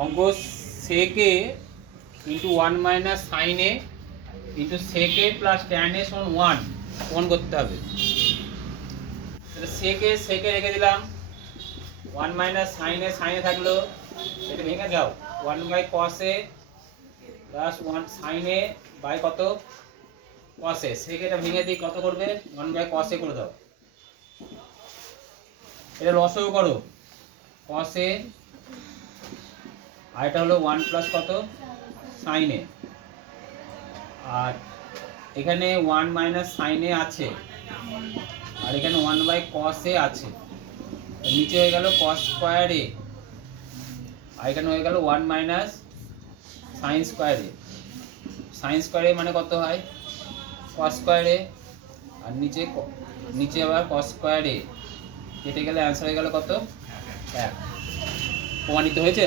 অঙ্ক sec into one minus sine A into sec plus tan A সমান one প্রমাণ করতে হবে। সেকে সেকে রেখে দিলাম। ওয়ান মাইনাস সাইনে সাইনে থাকল। এটা ভেঙে দাও one by cosec plus one সাইনে বাই কত? কসে সেকে এটা ভেঙে দিই কত করবে? ওয়ান বাই কসে করে দাও। এটা লসও করো। কসে আর এটা হলো ওয়ান প্লাস কত সাইনে আর এখানে ওয়ান মাইনাস সাইনে আছে। আর এখানে ওয়ান বাই কসে আছে। নিচে হয়ে গেল কস স্কোয়ার এ। আর এখানে হয়ে গেল one minus sine square A. Sine square A মানে কত হয়? কস স্কোয়ার এ। আর নিচে নিচে আবার কস স্কোয়ার এ। কেটে গেলে অ্যান্সার হয়ে গেল কত? এক। প্রমাণিত হয়েছে?